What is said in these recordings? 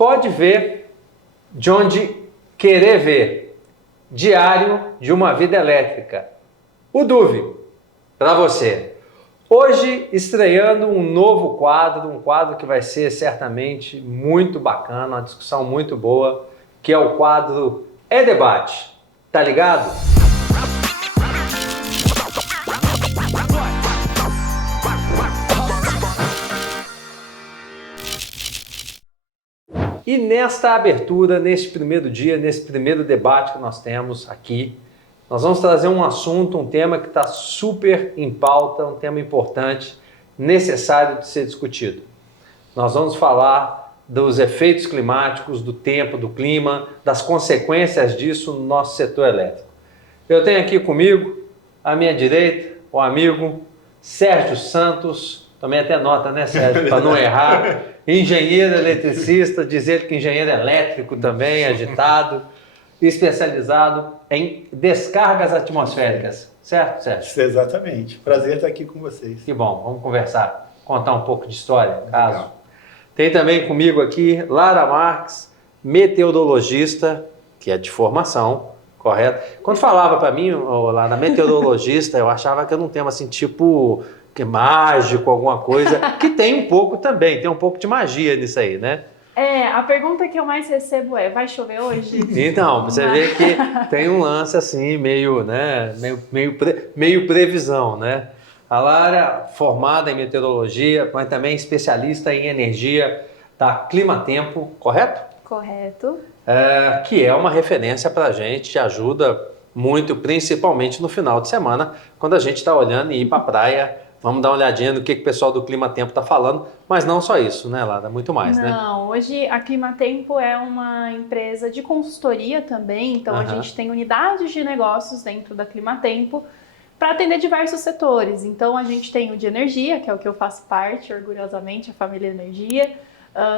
pode ver de onde querer ver. Diário de uma Vida Elétrica. O Duve, para você. Hoje estreando um novo quadro, um quadro que vai ser certamente muito bacana, uma discussão muito boa, que é o quadro É Debate. Tá ligado? E nesta abertura, neste primeiro dia, nesse primeiro debate que nós temos aqui, nós vamos trazer um assunto, um tema que está super em pauta, um tema importante, necessário de ser discutido. Nós vamos falar dos efeitos climáticos, do tempo, do clima, das consequências disso no nosso setor elétrico. Eu tenho aqui comigo, à minha direita, o amigo Sérgio Santos, também até nota, né, Sérgio, para não errar, engenheiro eletricista, dizer que engenheiro elétrico também, agitado, especializado em descargas atmosféricas, certo, Sérgio? Exatamente, prazer estar aqui com vocês. Que bom, vamos conversar, contar um pouco de história, caso. Legal. Tem também comigo aqui Lara Marques, meteorologista, que é de formação, correto? Quando falava para mim, Lara, meteorologista, eu achava que era um tema assim, tipo... que mágico, alguma coisa, que tem um pouco também, tem um pouco de magia nisso aí, né? A pergunta que eu mais recebo é, vai chover hoje? Então, você vê que tem um lance assim, meio, né, meio previsão, né? A Lara, formada em meteorologia, mas também especialista em energia da Climatempo, correto? Correto. Que é uma referência para a gente, ajuda muito, principalmente no final de semana, quando a gente está olhando e ir para a praia. Vamos dar uma olhadinha no que o pessoal do Climatempo está falando, mas não só isso, né, Lara? Muito mais, né? Não, hoje a Climatempo é uma empresa de consultoria também, então a gente tem unidades de negócios dentro da Climatempo para atender diversos setores. Então a gente tem o de energia, que é o que eu faço parte, orgulhosamente, a família Energia.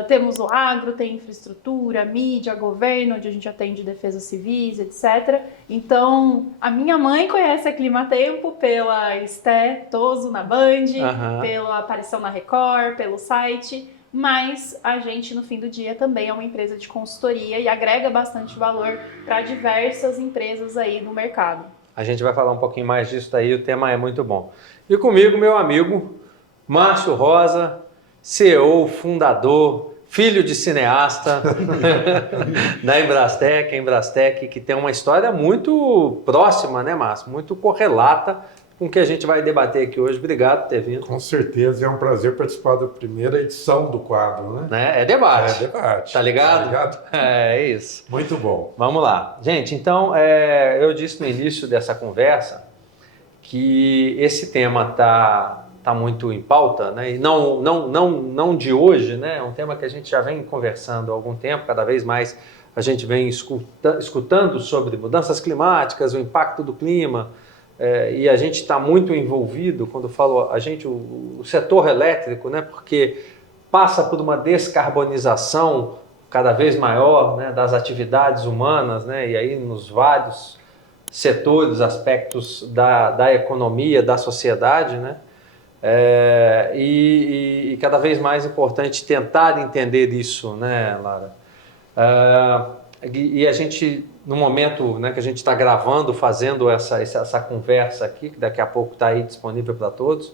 Temos o agro, tem infraestrutura, mídia, governo, onde a gente atende defesas civis, etc. Então, a minha mãe conhece a Climatempo pela Esté Toso na Band, pela aparição na Record, pelo site, mas a gente, no fim do dia, também é uma empresa de consultoria e agrega bastante valor para diversas empresas aí no mercado. A gente vai falar um pouquinho mais disso daí, o tema é muito bom. E comigo, meu amigo Márcio Rosa, CEO, fundador, filho de cineasta da Embrastec, que tem uma história muito próxima, né, Márcio? Muito correlata com o que a gente vai debater aqui hoje. Obrigado por ter vindo. Com certeza, é um prazer participar da primeira edição do quadro, né? É debate. É debate. Tá ligado? Tá ligado? É isso. Muito bom. Vamos lá. Gente, então, eu disse no início dessa conversa que esse tema tá muito em pauta, né? E não de hoje, né? É um tema que a gente já vem conversando há algum tempo, cada vez mais a gente vem escutando sobre mudanças climáticas, o impacto do clima, e a gente está muito envolvido, quando falo a gente, o setor elétrico, né? Porque passa por uma descarbonização cada vez maior, né? Das atividades humanas, né? E aí nos vários setores, aspectos da economia, da sociedade, né? E cada vez mais importante tentar entender isso, né, Lara? E a gente, no momento, né, que a gente está gravando, fazendo essa conversa aqui, que daqui a pouco está aí disponível para todos,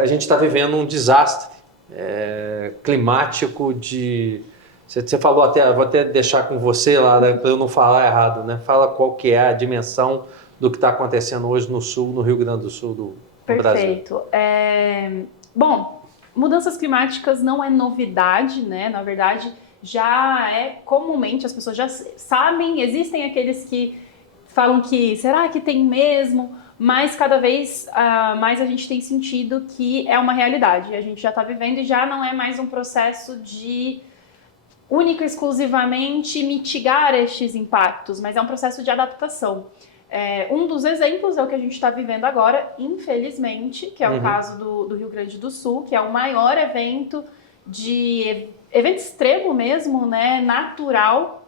a gente está vivendo um desastre climático de... Você falou até, vou até deixar com você, Lara, para eu não falar errado, né? Fala qual que é a dimensão do que está acontecendo hoje no Sul, no Rio Grande do Sul do Perfeito. Bom, mudanças climáticas não é novidade, né? Na verdade, já é comumente, as pessoas já sabem, existem aqueles que falam que será que tem mesmo, mas cada vez mais a gente tem sentido que é uma realidade. A gente já está vivendo e já não é mais um processo de única e exclusivamente mitigar estes impactos, mas é um processo de adaptação. Um dos exemplos é o que a gente está vivendo agora, infelizmente, que é o caso do Rio Grande do Sul, que é o maior evento extremo mesmo, né, natural,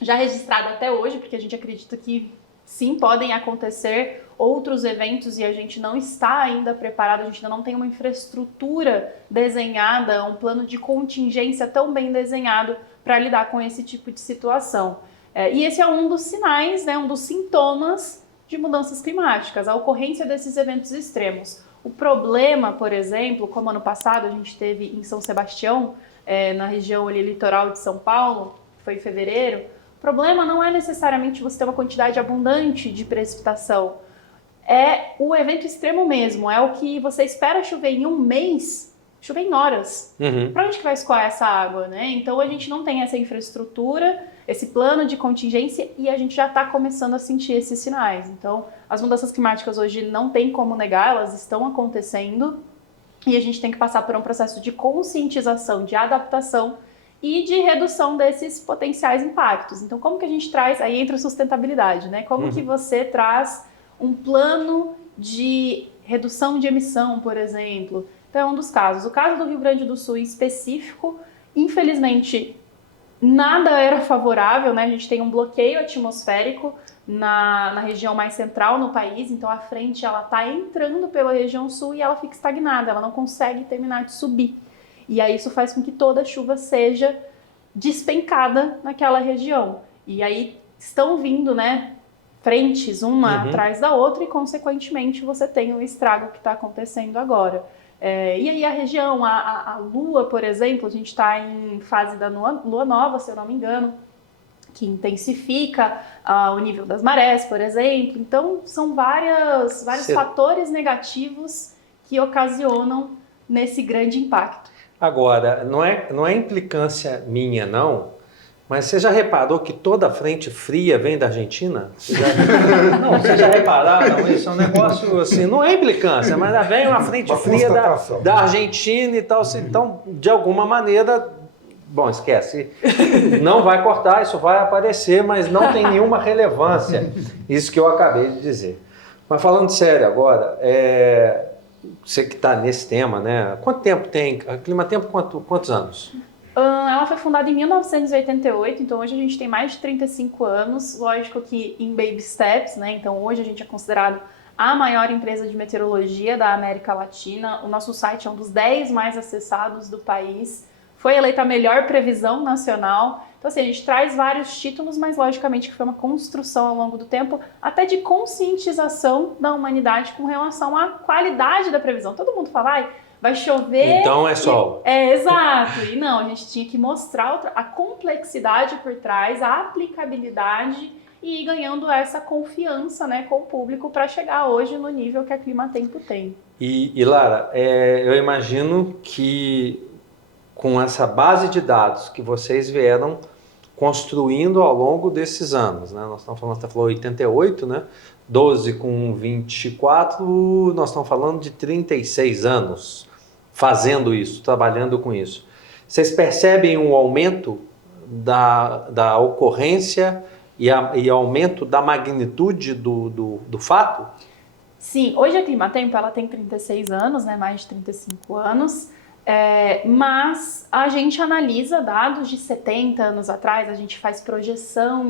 já registrado até hoje, porque a gente acredita que sim, podem acontecer outros eventos e a gente não está ainda preparado, a gente ainda não tem uma infraestrutura desenhada, um plano de contingência tão bem desenhado para lidar com esse tipo de situação. E esse é um dos sinais, né, um dos sintomas de mudanças climáticas, a ocorrência desses eventos extremos. O problema, por exemplo, como ano passado a gente teve em São Sebastião, na região ali, litoral de São Paulo, foi em fevereiro, o problema não é necessariamente você ter uma quantidade abundante de precipitação, é o evento extremo mesmo, é o que você espera chover em um mês, chover em horas. Para onde que vai escoar essa água, né? Então a gente não tem essa infraestrutura, esse plano de contingência e a gente já está começando a sentir esses sinais. Então as mudanças climáticas hoje não tem como negar, elas estão acontecendo e a gente tem que passar por um processo de conscientização, de adaptação e de redução desses potenciais impactos. Então como que a gente traz, aí entra a sustentabilidade, né? Como que você traz um plano de redução de emissão, por exemplo? Então é um dos casos. O caso do Rio Grande do Sul em específico, infelizmente, nada era favorável, né? A gente tem um bloqueio atmosférico na região mais central no país, então a frente ela está entrando pela região sul e ela fica estagnada, ela não consegue terminar de subir. E aí isso faz com que toda a chuva seja despencada naquela região. E aí estão vindo, né, frentes uma atrás da outra e, consequentemente, você tem o estrago que está acontecendo agora. E aí a região, a Lua, por exemplo, a gente está em fase da Lua Nova, se eu não me engano, que intensifica o nível das marés, por exemplo. Então, são vários fatores negativos que ocasionam nesse grande impacto. Agora, não é implicância minha, não, mas você já reparou que toda a frente fria vem da Argentina? Vocês já repararam? Isso é um negócio assim, não é implicância, mas vem uma frente fria da Argentina e tal. Então, de alguma maneira, bom, esquece, não vai cortar, isso vai aparecer, mas não tem nenhuma relevância, isso que eu acabei de dizer. Mas falando sério agora, você que está nesse tema, né? Quanto tempo tem? A Climatempo, quantos anos? Ela foi fundada em 1988, então hoje a gente tem mais de 35 anos, lógico que em baby steps, né? Então hoje a gente é considerado a maior empresa de meteorologia da América Latina, o nosso site é um dos 10 mais acessados do país, foi eleita a melhor previsão nacional, então assim, a gente traz vários títulos, mas logicamente que foi uma construção ao longo do tempo, até de conscientização da humanidade com relação à qualidade da previsão. Todo mundo fala, vai chover... Então é sol. Exato. E não, a gente tinha que mostrar a complexidade por trás, a aplicabilidade e ir ganhando essa confiança, né, com o público para chegar hoje no nível que a Climatempo tem. E Lara, eu imagino que com essa base de dados que vocês vieram construindo ao longo desses anos, né? Nós estamos falando, você falou 88, né? 12 com 24, nós estamos falando de 36 anos fazendo isso, trabalhando com isso. Vocês percebem um aumento da ocorrência e aumento da magnitude do fato? Sim, hoje a Climatempo ela tem 36 anos, né? Mais de 35 anos. Mas a gente analisa dados de 70 anos atrás, a gente faz projeção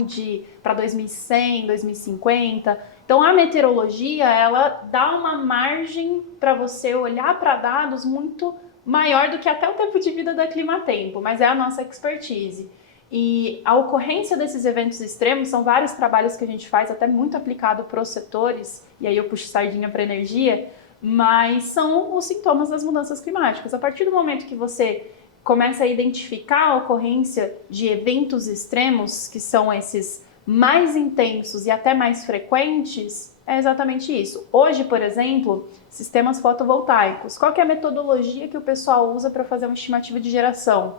para 2100, 2050. Então a meteorologia ela dá uma margem para você olhar para dados muito maior do que até o tempo de vida da Climatempo, mas é a nossa expertise. E a ocorrência desses eventos extremos são vários trabalhos que a gente faz, até muito aplicado para os setores, e aí eu puxo sardinha para energia, mas são os sintomas das mudanças climáticas. A partir do momento que você começa a identificar a ocorrência de eventos extremos, que são esses mais intensos e até mais frequentes, é exatamente isso. Hoje, por exemplo, sistemas fotovoltaicos. Qual que é a metodologia que o pessoal usa para fazer uma estimativa de geração?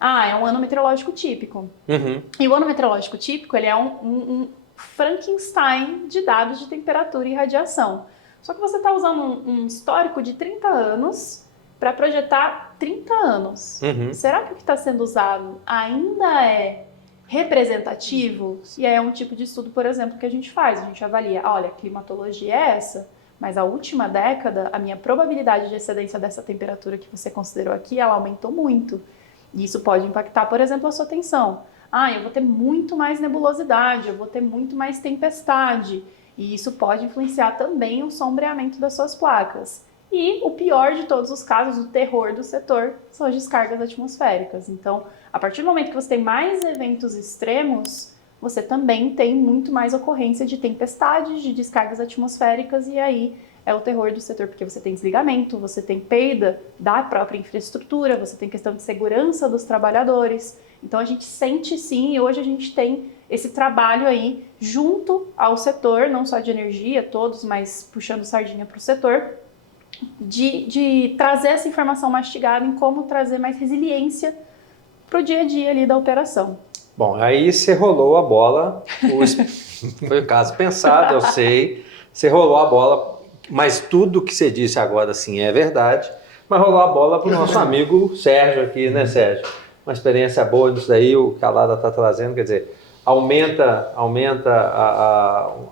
É um ano meteorológico típico. E o ano meteorológico típico ele é um Frankenstein de dados de temperatura e radiação. Só que você está usando um histórico de 30 anos para projetar 30 anos. Será que o que está sendo usado ainda é representativo? E é um tipo de estudo, por exemplo, que a gente faz. A gente avalia, olha, a climatologia é essa, mas a última década, a minha probabilidade de excedência dessa temperatura que você considerou aqui, ela aumentou muito. E isso pode impactar, por exemplo, a sua tensão. Eu vou ter muito mais nebulosidade, eu vou ter muito mais tempestade. E isso pode influenciar também o sombreamento das suas placas. E o pior de todos os casos, o terror do setor, são as descargas atmosféricas. Então, a partir do momento que você tem mais eventos extremos, você também tem muito mais ocorrência de tempestades, de descargas atmosféricas, e aí é o terror do setor, porque você tem desligamento, você tem perda da própria infraestrutura, você tem questão de segurança dos trabalhadores. Então a gente sente sim, e hoje a gente tem esse trabalho aí junto ao setor, não só de energia, todos, mas puxando sardinha para o setor, de trazer essa informação mastigada em como trazer mais resiliência para o dia a dia ali da operação. Bom, aí você rolou a bola, foi o caso pensado, eu sei, você rolou a bola, mas tudo que você disse agora sim é verdade, mas rolou a bola para o nosso amigo Sérgio aqui, né, Sérgio? Uma experiência boa disso daí, o que a Lada está trazendo, quer dizer, aumenta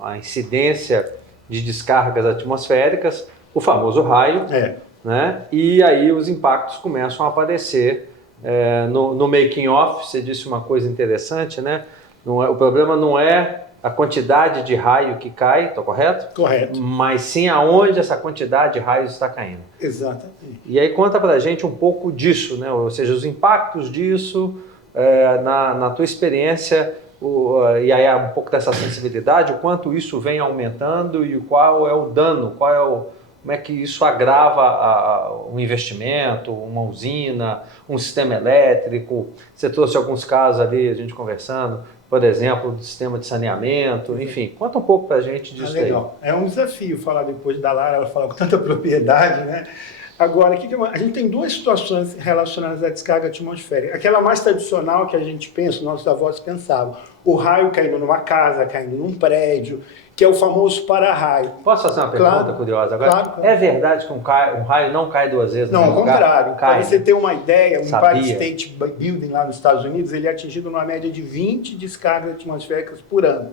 a incidência de descargas atmosféricas, o famoso raio, né? E aí os impactos começam a aparecer no making off. Você disse uma coisa interessante, né? O problema não é a quantidade de raio que cai, estou correto? Correto. Mas sim aonde essa quantidade de raios está caindo. Exatamente. E aí conta pra gente um pouco disso, né? Ou seja, os impactos disso na tua experiência, e aí um pouco dessa sensibilidade, o quanto isso vem aumentando e qual é o dano, como é que isso agrava um investimento, uma usina, um sistema elétrico. Você trouxe alguns casos ali, a gente conversando, por exemplo, do sistema de saneamento, enfim. Conta um pouco para a gente disso aí. Legal. É um desafio falar depois da Lara, ela fala com tanta propriedade, né? Agora, a gente tem duas situações relacionadas à descarga atmosférica. Aquela mais tradicional que a gente pensa, nossos avós pensavam, o raio caindo numa casa, caindo num prédio, que é o famoso para-raio. Posso fazer uma pergunta curiosa agora? Claro. É verdade que um raio não cai duas vezes no Não, mesmo ao lugar? contrário. Para você ter uma ideia, o Empire State Building lá nos Estados Unidos, ele é atingido numa média de 20 descargas atmosféricas por ano.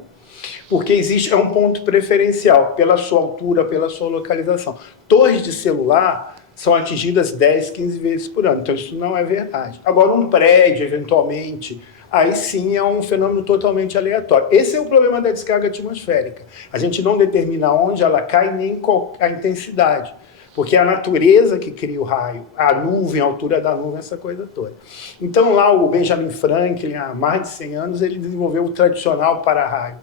Porque existe um ponto preferencial, pela sua altura, pela sua localização. Torres de celular são atingidas 10, 15 vezes por ano. Então isso não é verdade. Agora um prédio, eventualmente, aí sim é um fenômeno totalmente aleatório. Esse é o problema da descarga atmosférica. A gente não determina onde ela cai nem a intensidade. Porque é a natureza que cria o raio, a nuvem, a altura da nuvem, essa coisa toda. Então lá o Benjamin Franklin, há mais de 100 anos, ele desenvolveu o tradicional para-raio.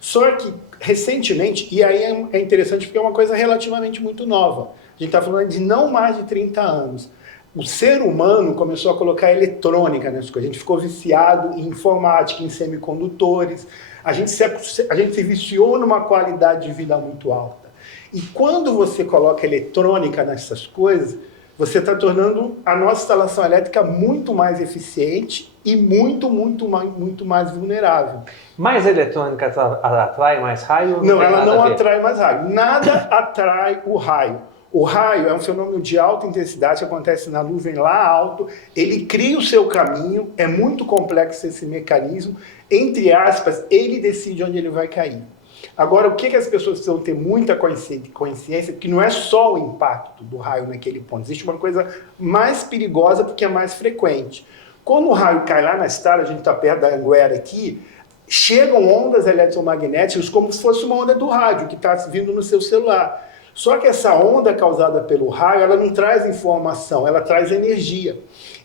Só que recentemente, e aí é interessante porque é uma coisa relativamente muito nova, a gente está falando de não mais de 30 anos, o ser humano começou a colocar eletrônica nessas coisas, a gente ficou viciado em informática, em semicondutores, a gente se viciou numa qualidade de vida muito alta. E quando você coloca eletrônica nessas coisas, você está tornando a nossa instalação elétrica muito mais eficiente e muito mais vulnerável. Mais eletrônica atrai mais raio? Não, ela não atrai mais raio. Nada atrai o raio. O raio é um fenômeno de alta intensidade que acontece na nuvem lá alto, ele cria o seu caminho, é muito complexo esse mecanismo, entre aspas, ele decide onde ele vai cair. Agora, o que as pessoas precisam ter muita consciência, que não é só o impacto do raio naquele ponto, existe uma coisa mais perigosa porque é mais frequente. Quando o raio cai lá na estrada, a gente está perto da Anguera aqui, chegam ondas eletromagnéticas como se fosse uma onda do rádio que está vindo no seu celular. Só que essa onda causada pelo raio, ela não traz informação, ela traz energia.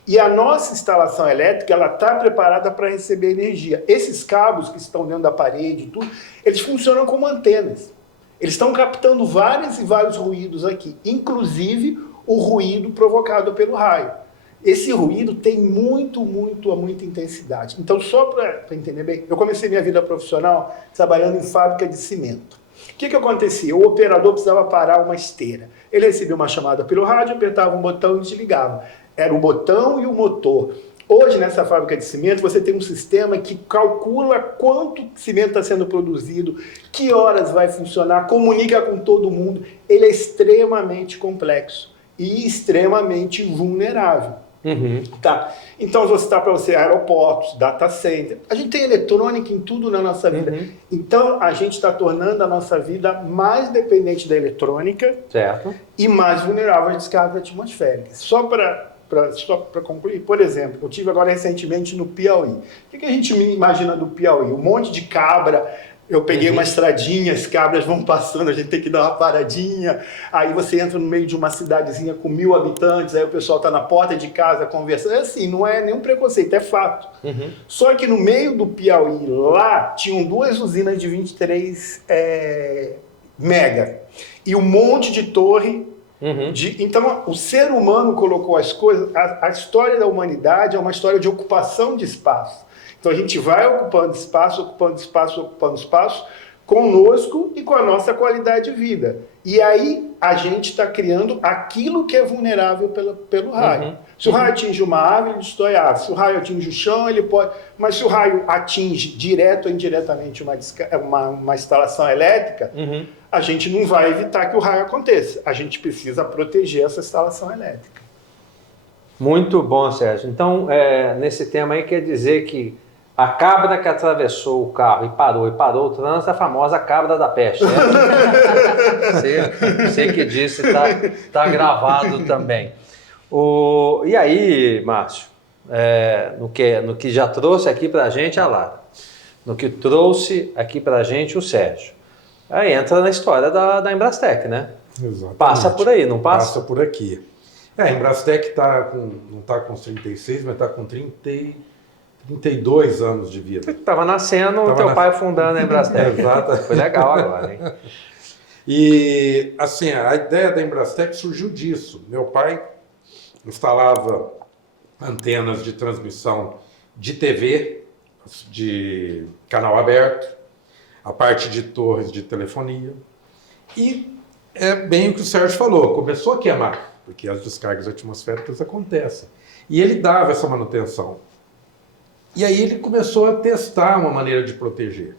E a nossa instalação elétrica, ela está preparada para receber energia. Esses cabos que estão dentro da parede e tudo, eles funcionam como antenas. Eles estão captando vários e vários ruídos aqui, inclusive o ruído provocado pelo raio. Esse ruído tem muita intensidade. Então, só para entender bem, eu comecei minha vida profissional trabalhando em fábrica de cimento. O que acontecia? O operador precisava parar uma esteira. Ele recebia uma chamada pelo rádio, apertava um botão e desligava. Era o botão e o motor. Hoje, nessa fábrica de cimento, você tem um sistema que calcula quanto cimento está sendo produzido, que horas vai funcionar, comunica com todo mundo. Ele é extremamente complexo e extremamente vulnerável. Uhum. Tá. Então, você está para você aeroportos, data center. A gente tem eletrônica em tudo na nossa vida. Uhum. Então, a gente está tornando a nossa vida mais dependente da eletrônica, certo, e mais vulnerável às descargas atmosféricas. Só para concluir, por exemplo, eu tive agora recentemente no Piauí. O que a gente imagina do Piauí? Um monte de cabra, Eu peguei uma estradinha, as cabras vão passando, a gente tem que dar uma paradinha. Aí você entra no meio de uma cidadezinha com 1000 habitantes, aí o pessoal está na porta de casa conversando. É assim, não é nenhum preconceito, é fato. Só que no meio do Piauí, lá, tinham 2 usinas de 23 mega. E um monte de torre. Então, o ser humano colocou as coisas... A história da humanidade é uma história de ocupação de espaço. Então, a gente vai ocupando espaço, conosco e com a nossa qualidade de vida. E aí, a gente está criando aquilo que é vulnerável pelo raio. Se o raio atinge uma árvore, ele destrói a árvore. Se o raio atinge o chão, ele pode... Mas se o raio atinge direto ou indiretamente uma instalação elétrica, a gente não vai evitar que o raio aconteça. A gente precisa proteger essa instalação elétrica. Muito bom, Sérgio. Então, nesse tema aí, quer dizer que a cabra que atravessou o carro e parou o trânsito, é a famosa cabra da peste. Né? Você que disse, tá gravado também. E aí, Márcio, no que já trouxe aqui para a gente a Lara, no que trouxe aqui para a gente o Sérgio, aí entra na história da Embrastek, né? Exatamente. Passa por aí, não passa? Passa por aqui. A Embrastek não está com os 36, mas está com 32 anos de vida. Estava nascendo, o teu pai fundando a Embrastek. Exato. Foi legal agora, hein? E, assim, a ideia da Embrastek surgiu disso. Meu pai instalava antenas de transmissão de TV, de canal aberto, a parte de torres de telefonia. E é bem o que o Sérgio falou, começou a queimar, porque as descargas atmosféricas acontecem. E ele dava essa manutenção. E aí ele começou a testar uma maneira de proteger.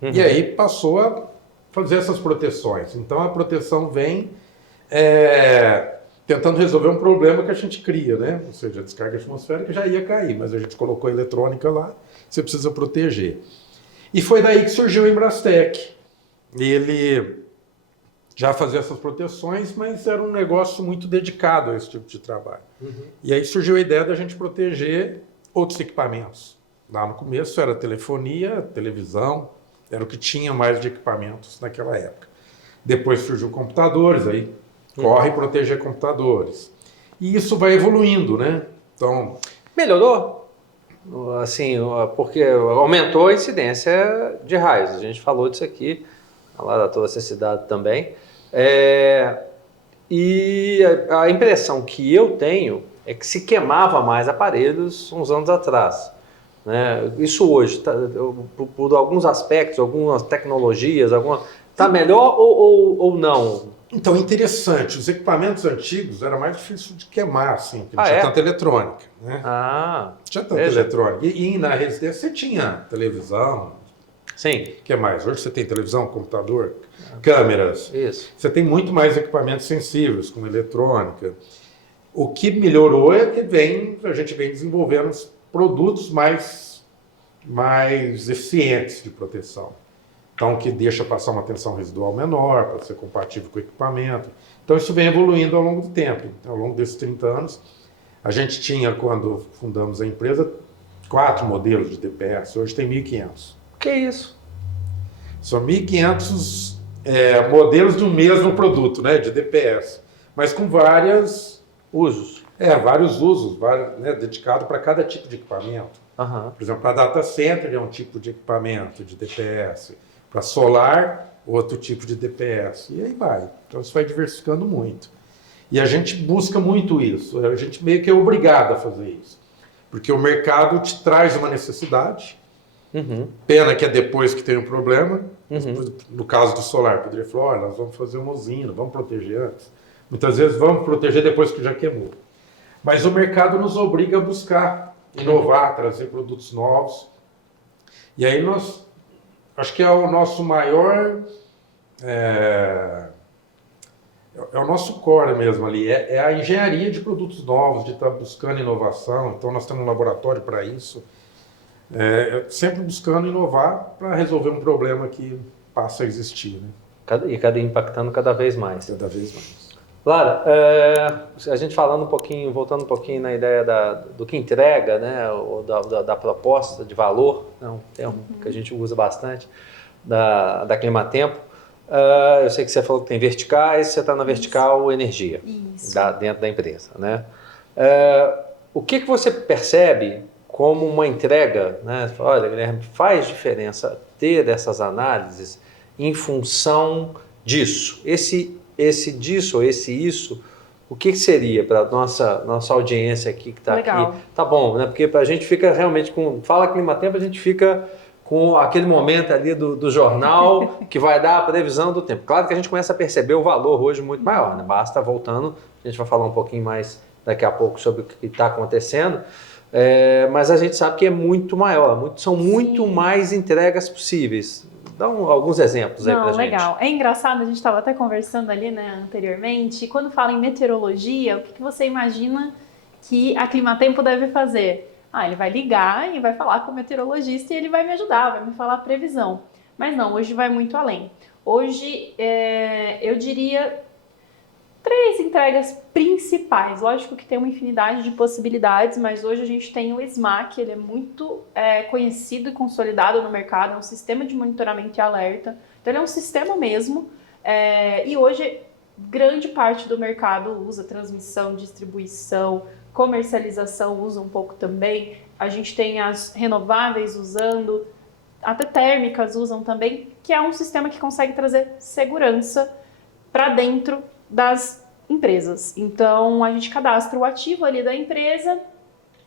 E aí passou a fazer essas proteções. Então a proteção vem tentando resolver um problema que a gente cria, né? Ou seja, a descarga atmosférica já ia cair, mas a gente colocou a eletrônica lá, você precisa proteger. E foi daí que surgiu o Embrastek. Ele já fazia essas proteções, mas era um negócio muito dedicado a esse tipo de trabalho. E aí surgiu a ideia da gente proteger outros equipamentos. Lá no começo era telefonia, televisão, era o que tinha mais de equipamentos naquela época. Depois surgiu computadores, aí corre proteger computadores. E isso vai evoluindo, né? Então, melhorou? Assim, porque aumentou a incidência de raios. A gente falou disso aqui, a Lara trouxe esse dado também. E a impressão que eu tenho é que se queimava mais aparelhos uns anos atrás. Né? Isso hoje, por alguns aspectos, algumas tecnologias, está melhor ou não? Então, interessante. Os equipamentos antigos era mais difícil de queimar, assim, porque não tinha é? tanta eletrônica. Né? Tinha tanta eletrônica. E na residência você tinha televisão. Sim. O que mais? Hoje você tem televisão, computador, câmeras. Isso. Você tem muito mais equipamentos sensíveis, como eletrônica. O que melhorou é que a gente vem desenvolvendo produtos mais eficientes de proteção. Então, que deixa passar uma tensão residual menor, para ser compatível com o equipamento. Então, isso vem evoluindo ao longo do tempo. Ao longo desses 30 anos, a gente tinha, quando fundamos a empresa, 4 modelos de DPS. Hoje tem 1.500. Que isso? São 1.500 modelos do mesmo produto, né, de DPS, mas com vários usos. Vários usos, né, dedicado para cada tipo de equipamento. Por exemplo, para data center é um tipo de equipamento de DPS, para solar, outro tipo de DPS, e aí vai. Então isso vai diversificando muito. E a gente busca muito isso, a gente meio que é obrigado a fazer isso, porque o mercado te traz uma necessidade. Pena que é depois que tem um problema. No caso do solar, poderia falar, olha, nós vamos fazer uma usina, vamos proteger antes. Muitas vezes vamos proteger depois que já queimou. Mas o mercado nos obriga a buscar, inovar, trazer produtos novos. E aí acho que é o nosso maior, é o nosso core mesmo ali, é a engenharia de produtos novos, de estar buscando inovação. Então nós temos um laboratório para isso. Sempre buscando inovar para resolver um problema que passa a existir. Né? E impactando cada vez mais. Cada vez mais. Lara, a gente voltando um pouquinho na ideia do que entrega, né, ou da proposta de valor, é um termo que a gente usa bastante. da Climatempo. Eu sei que você falou que tem verticais, você está na vertical energia, dentro da empresa, né? O que você percebe como uma entrega, né? Olha, Guilherme, faz diferença ter essas análises em função disso. Esse disso ou esse isso, o que seria para a nossa audiência aqui que está aqui? Tá bom, né? Porque a gente fica realmente fala Climatempo, a gente fica com aquele momento ali do jornal que vai dar a previsão do tempo. Claro que a gente começa a perceber o valor hoje muito maior, né? Basta voltando, a gente vai falar um pouquinho mais daqui a pouco sobre o que está acontecendo, mas a gente sabe que é muito maior, são muito mais entregas possíveis. Dá alguns exemplos aí pra gente. Legal. É engraçado, a gente estava até conversando ali, né, anteriormente, quando fala em meteorologia, o que você imagina que a Climatempo deve fazer? Ele vai ligar e vai falar com o meteorologista e ele vai me ajudar, vai me falar a previsão. Mas não, hoje vai muito além. Hoje, eu diria 3 entregas principais. Lógico que tem uma infinidade de possibilidades, mas hoje a gente tem o SMAC, ele é muito conhecido e consolidado no mercado, é um sistema de monitoramento e alerta. Então ele é um sistema mesmo, e hoje grande parte do mercado usa transmissão, distribuição, comercialização usa um pouco também. A gente tem as renováveis usando, até térmicas usam também, que é um sistema que consegue trazer segurança para dentro das empresas. Então, a gente cadastra o ativo ali da empresa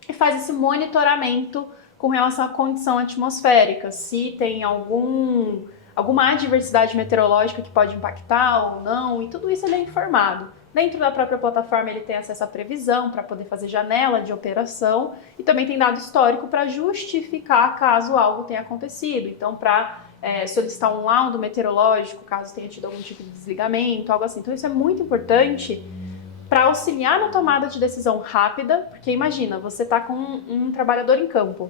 e faz esse monitoramento com relação à condição atmosférica, se tem alguma adversidade meteorológica que pode impactar ou não, e tudo isso ele é informado. Dentro da própria plataforma ele tem acesso à previsão para poder fazer janela de operação e também tem dado histórico para justificar caso algo tenha acontecido. Então, para solicitar um laudo meteorológico, caso tenha tido algum tipo de desligamento, algo assim. Então, isso é muito importante para auxiliar na tomada de decisão rápida, porque imagina, você está com um trabalhador em campo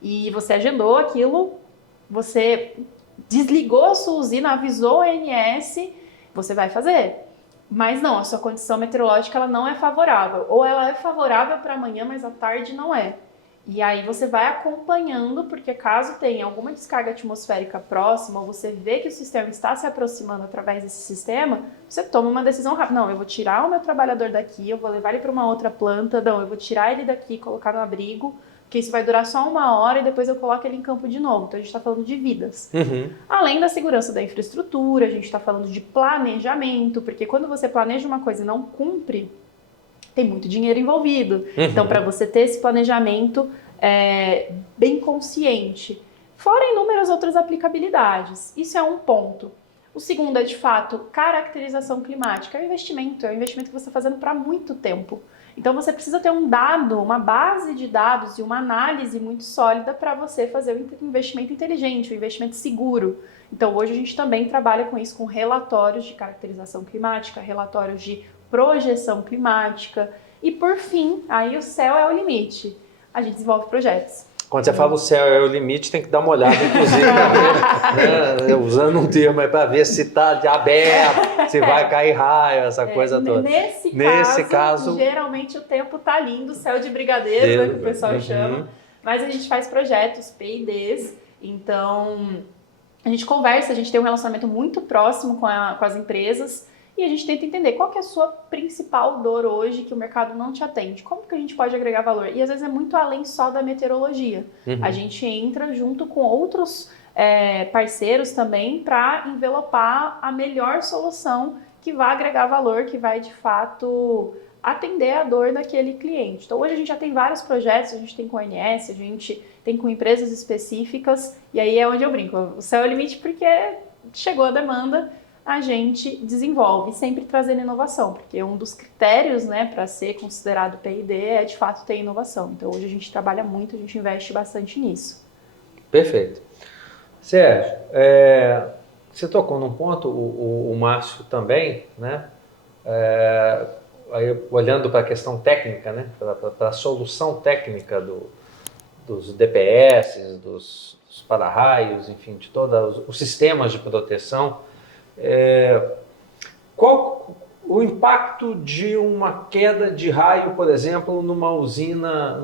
e você agendou aquilo, você desligou a sua usina, avisou o ANS, você vai fazer. Mas não, a sua condição meteorológica ela não é favorável. Ou ela é favorável para amanhã, mas à tarde não é. E aí você vai acompanhando, porque caso tenha alguma descarga atmosférica próxima, ou você vê que o sistema está se aproximando através desse sistema, você toma uma decisão rápida. Não, eu vou tirar o meu trabalhador daqui, eu vou levar ele para uma outra planta. Não, eu vou tirar ele daqui, colocar no abrigo, porque isso vai durar só 1 hora e depois eu coloco ele em campo de novo. Então a gente está falando de vidas. Além da segurança da infraestrutura, a gente está falando de planejamento, porque quando você planeja uma coisa e não cumpre, tem muito dinheiro envolvido. Então, para você ter esse planejamento bem consciente. Fora inúmeras outras aplicabilidades. Isso é um ponto. O segundo é, de fato, caracterização climática. É um investimento que você está fazendo para muito tempo. Então, você precisa ter um dado, uma base de dados e uma análise muito sólida para você fazer o investimento inteligente, o investimento seguro. Então, hoje a gente também trabalha com isso, com relatórios de caracterização climática, relatórios de projeção climática e, por fim, aí o céu é o limite. A gente desenvolve projetos. Quando você fala o céu é o limite, tem que dar uma olhada, inclusive, pra ver, usando um termo aí para ver se está aberto, se vai cair raio, essa coisa toda. Nesse caso, geralmente o tempo tá lindo, céu de brigadeiro, né, que o pessoal chama. Mas a gente faz projetos, P&Ds, então a gente conversa, a gente tem um relacionamento muito próximo com as empresas e a gente tenta entender qual que é a sua principal dor hoje que o mercado não te atende. Como que a gente pode agregar valor? E às vezes é muito além só da meteorologia. A gente entra junto com outros parceiros também para envelopar a melhor solução que vai agregar valor, que vai de fato atender a dor daquele cliente. Então hoje a gente já tem vários projetos, a gente tem com a ONS, a gente tem com empresas específicas, e aí é onde eu brinco, o céu é o limite porque chegou a demanda, a gente desenvolve, sempre trazendo inovação, porque um dos critérios, né, para ser considerado P&D é de fato ter inovação. Então hoje a gente trabalha muito, a gente investe bastante nisso. Perfeito. Sérgio, você tocou num ponto, o Márcio também, né? Aí, olhando para a questão técnica, né? Para a solução técnica dos DPS, dos para-raios, enfim, de todos os sistemas de proteção, qual o impacto de uma queda de raio, por exemplo, numa usina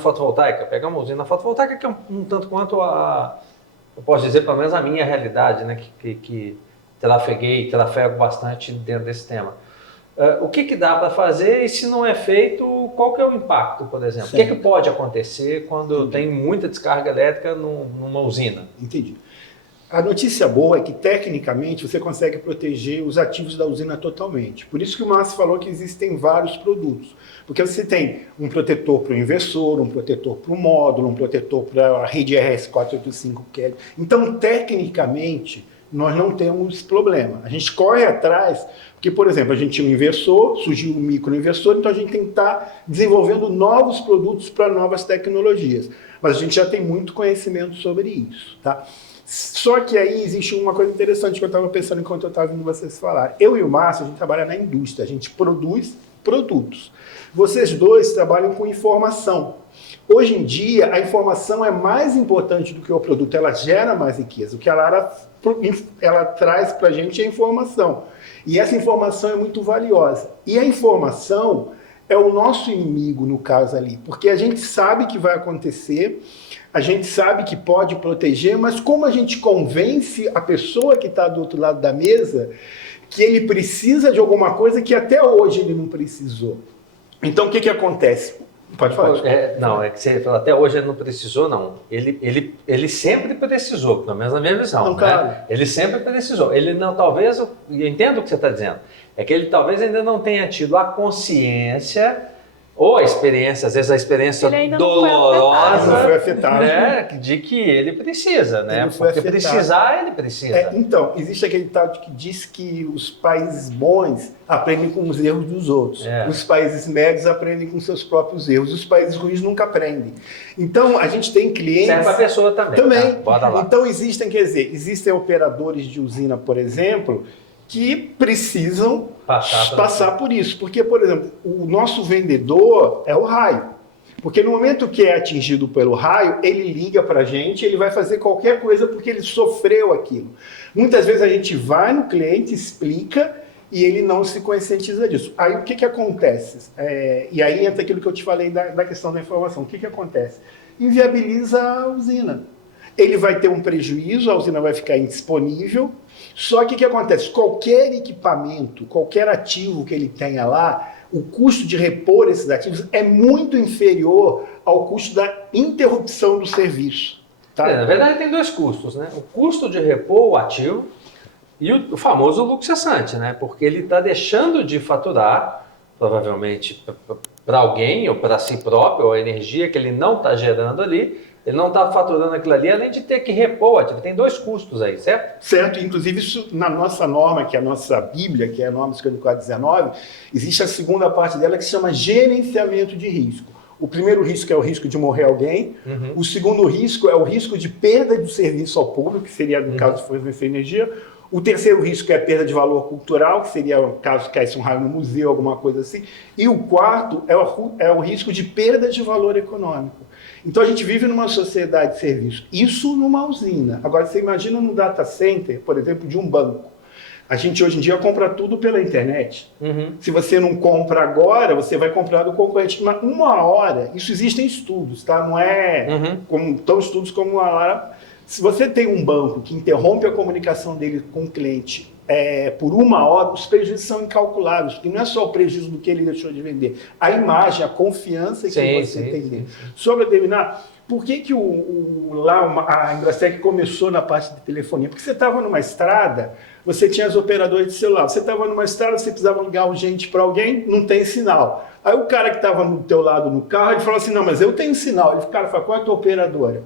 fotovoltaica? Pegar uma usina fotovoltaica que é um tanto quanto eu posso dizer pelo menos a minha realidade, né, que trafego bastante dentro desse tema. O que dá para fazer e se não é feito, qual que é o impacto, por exemplo? Certo. O que pode acontecer quando tem muita descarga elétrica numa usina? Entendi. A notícia boa é que, tecnicamente, você consegue proteger os ativos da usina totalmente. Por isso que o Márcio falou que existem vários produtos. Porque você tem um protetor para o inversor, um protetor para o módulo, um protetor para a rede RS485. Então, tecnicamente, nós não temos problema. A gente corre atrás, porque, por exemplo, a gente tinha um inversor, surgiu um microinversor, então a gente tem que estar desenvolvendo novos produtos para novas tecnologias. Mas a gente já tem muito conhecimento sobre isso, tá? Só que aí existe uma coisa interessante que eu estava pensando enquanto eu estava ouvindo vocês falar. Eu e o Márcio, a gente trabalha na indústria, a gente produz produtos. Vocês dois trabalham com informação. Hoje em dia, a informação é mais importante do que o produto, ela gera mais riqueza. O que ela traz para a gente é informação. E essa informação é muito valiosa. E a informação é o nosso inimigo, no caso ali, porque a gente sabe que vai acontecer, a gente sabe que pode proteger, mas como a gente convence a pessoa que está do outro lado da mesa que ele precisa de alguma coisa que até hoje ele não precisou? Então, o que acontece? Pode falar. Não, é que você falou, até hoje ele não precisou, não. Ele sempre precisou, pelo menos na minha visão. Não, né? claro. Ele sempre precisou. Ele não, talvez, eu entendo o que você está dizendo, é que ele talvez ainda não tenha tido a consciência ou a experiência, às vezes a experiência dolorosa, não foi afetado. Né, de que ele precisa, né? Ele foi Porque afetado. precisar, ele precisa. Então, existe aquele ditado que diz que os países bons aprendem com os erros dos outros. Os países médios aprendem com seus próprios erros. Os países ruins nunca aprendem. Então, a gente tem clientes... Serve para a pessoa também. Tá? Bora lá. Então, existem operadores de usina, por exemplo, que precisam passar por isso. Porque, por exemplo, o nosso vendedor é o raio. Porque no momento que é atingido pelo raio, ele liga para a gente, ele vai fazer qualquer coisa porque ele sofreu aquilo. Muitas vezes a gente vai no cliente, explica, e ele não se conscientiza disso. Aí o que acontece? E aí entra aquilo que eu te falei da questão da informação. O que acontece? Inviabiliza a usina. Ele vai ter um prejuízo, a usina vai ficar indisponível. Só que o que acontece? Qualquer equipamento, qualquer ativo que ele tenha lá, o custo de repor esses ativos é muito inferior ao custo da interrupção do serviço. Tá? Na verdade, tem dois custos, né? O custo de repor o ativo e o famoso lucro cessante, né? Porque ele está deixando de faturar, provavelmente para alguém ou para si próprio, a energia que ele não está gerando ali, ele não está faturando aquilo ali, além de ter que repor o ativo. Tem dois custos aí, certo? Certo, inclusive isso na nossa norma, que é a nossa Bíblia, que é a norma 5419, existe a segunda parte dela que se chama gerenciamento de risco. O primeiro risco é o risco de morrer alguém, o segundo risco é o risco de perda do serviço ao público, que seria no caso de fornecer energia. O terceiro risco é a perda de valor cultural, que seria o caso que caísse um raio no museu, alguma coisa assim. E o quarto é o risco de perda de valor econômico. Então a gente vive numa sociedade de serviço, isso numa usina. Agora você imagina num data center, por exemplo, de um banco. A gente hoje em dia compra tudo pela internet. Se você não compra agora, você vai comprar do concorrente. Mas uma hora, isso existem estudos, tá? Não é tão estudos como a Lara. Se você tem um banco que interrompe a comunicação dele com o cliente por uma hora, os prejuízos são incalculáveis, porque não é só o prejuízo do que ele deixou de vender, a imagem, a confiança que você tem dele. Só para terminar, por que a Inbrasec começou na parte de telefonia? Porque você estava numa estrada, você tinha as operadoras de celular, você estava numa estrada, você precisava ligar urgente para alguém, não tem sinal. Aí o cara que estava do teu lado no carro, ele falou assim, não, mas eu tenho sinal. O cara fala, qual é a tua operadora?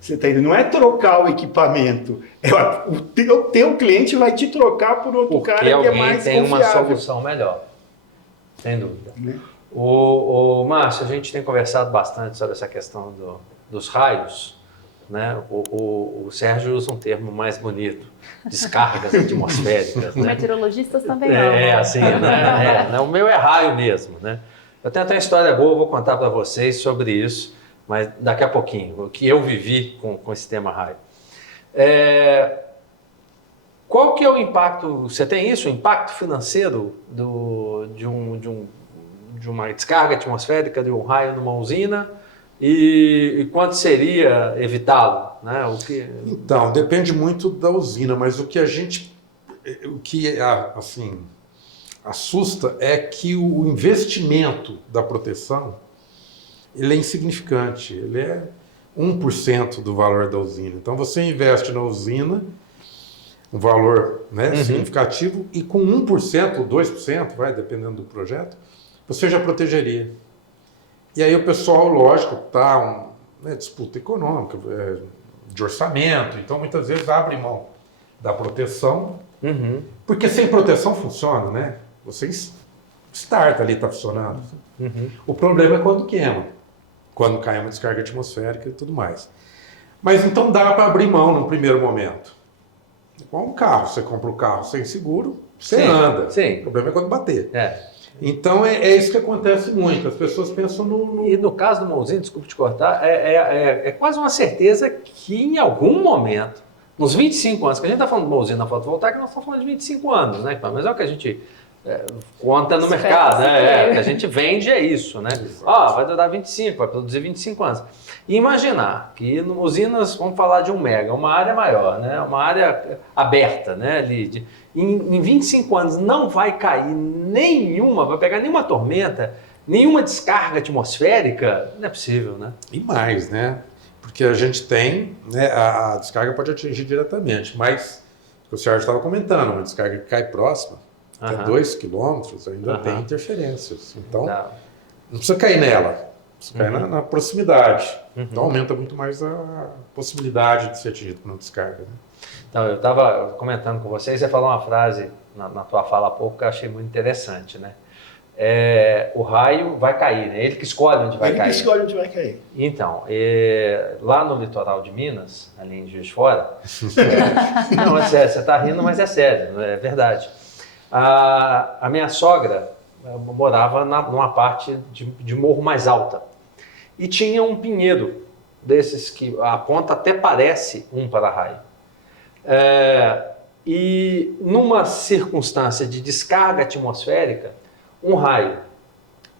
Você tá entendendo? Não é trocar o equipamento. O teu cliente vai te trocar por outro cara que é mais confiável. Tem uma solução melhor. Sem dúvida. O Márcio, a gente tem conversado bastante sobre essa questão dos raios. Né? O Sérgio usa um termo mais bonito. Descargas atmosféricas. Né? Meteorologistas também não. Assim, né? O meu é raio mesmo. Né? Eu tenho até uma história boa, vou contar para vocês sobre isso. Mas daqui a pouquinho, o que eu vivi com esse tema raio. Qual que é o impacto, você tem isso, o impacto financeiro de uma descarga atmosférica de um raio numa usina E quanto seria evitá-lo? Né? Então, depende muito da usina, mas o que assim, assusta é que o investimento da proteção ele é insignificante, ele é 1% do valor da usina. Então você investe na usina um valor, né, significativo e com 1% ou 2%, vai dependendo do projeto, você já protegeria. E aí o pessoal, lógico, está disputa econômica, de orçamento, então muitas vezes abre mão da proteção, porque sem proteção funciona, né? Você starta ali, está funcionando. O problema é quando queima, quando cai uma descarga atmosférica e tudo mais. Mas então dá para abrir mão no primeiro momento. Igual um carro, você compra o carro sem seguro, você anda. Sim. O problema é quando bater. Então é isso que acontece muito, as pessoas pensam no... E no caso do Mãozinha, desculpe te cortar, é quase uma certeza que em algum momento, nos 25 anos, que a gente está falando de Mãozinha na fotovoltaica, nós estamos falando de 25 anos, né? Mas é o que a gente conta no mercado, né? O que a gente vende é isso, né? Vai durar 25, vai produzir 25 anos. E imaginar que usinas, vamos falar de 1 mega, uma área maior, né? Uma área aberta, né? Em 25 anos não vai cair vai pegar nenhuma tormenta, nenhuma descarga atmosférica, não é possível, né? E mais, né? Porque a gente tem, né, a descarga pode atingir diretamente, mas o Sérgio estava comentando, uma descarga que cai próxima, até 2 quilômetros, ainda tem interferências. Então, não precisa cair nela, precisa cair na proximidade. Então aumenta muito mais a possibilidade de ser atingido por uma descarga, né? Então, eu estava comentando com vocês, você falou uma frase na tua fala há pouco que eu achei muito interessante, né? O raio vai cair, né? Ele que escolhe onde vai cair. Ele que escolhe onde vai cair. Então, lá no litoral de Minas, ali em Juiz de Fora, não, é sério, você está rindo, mas é sério, é verdade. A minha sogra morava numa parte de morro mais alta e tinha um pinheiro desses que a ponta até parece um para-raio. E numa circunstância de descarga atmosférica, um raio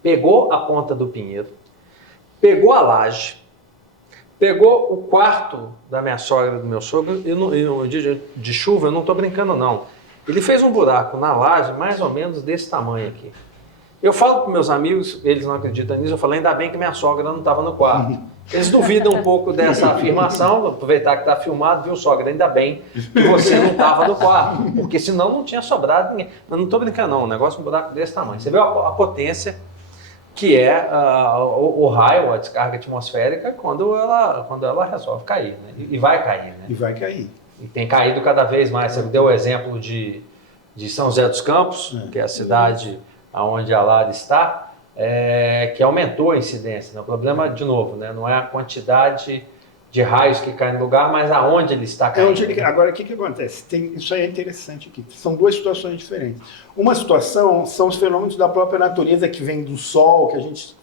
pegou a ponta do pinheiro, pegou a laje, pegou o quarto da minha sogra e do meu sogro, e no dia de chuva, eu não estou brincando não, ele fez um buraco na laje mais ou menos desse tamanho aqui. Eu falo para meus amigos, eles não acreditam nisso, eu falo, ainda bem que minha sogra não estava no quarto. Eles duvidam um pouco dessa afirmação, vou aproveitar que está filmado, viu, sogra, ainda bem que você não estava no quarto, porque senão não tinha sobrado ninguém. Mas não estou brincando não, um negócio, um buraco desse tamanho. Você vê a potência que é o raio, a descarga atmosférica, quando ela resolve cair, né? E vai cair, né? E vai cair. E tem caído cada vez mais. Você deu o exemplo de São José dos Campos, que é a cidade onde a Lara está, que aumentou a incidência, né? O problema, de novo, né? Não é a quantidade de raios que caem no lugar, mas aonde ele está caindo. Agora, o que acontece? Isso aí é interessante aqui. São duas situações diferentes. Uma situação são os fenômenos da própria natureza que vêm do Sol,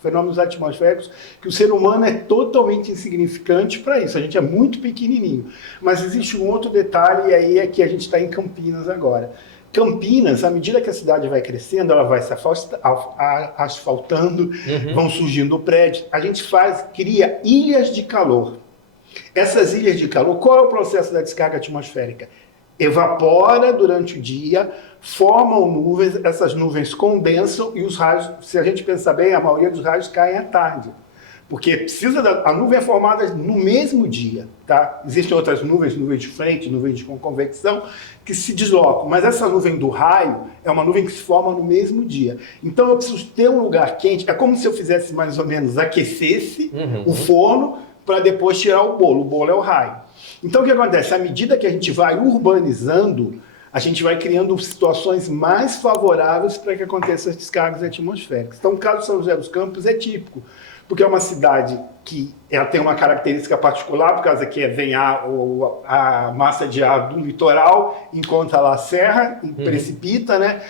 fenômenos atmosféricos, que o ser humano é totalmente insignificante para isso. A gente é muito pequenininho. Mas existe um outro detalhe, e aí é que a gente está em Campinas agora. Campinas, à medida que a cidade vai crescendo, ela vai se asfaltando, vão surgindo prédios. A gente cria ilhas de calor. Essas ilhas de calor, qual é o processo da descarga atmosférica? Evapora durante o dia, formam nuvens, essas nuvens condensam e os raios, se a gente pensar bem, a maioria dos raios caem à tarde. Porque a nuvem é formada no mesmo dia, tá? Existem outras nuvens de frente, nuvens com convecção, que se deslocam. Mas essa nuvem do raio é uma nuvem que se forma no mesmo dia. Então eu preciso ter um lugar quente, é como se eu fizesse mais ou menos, aquecesse o forno para depois tirar o bolo. O bolo é o raio. Então o que acontece? À medida que a gente vai urbanizando, a gente vai criando situações mais favoráveis para que aconteçam as descargas atmosféricas. Então o caso de São José dos Campos é típico, porque é uma cidade que ela tem uma característica particular, por causa que vem a massa de ar do litoral, encontra lá a serra e precipita, né?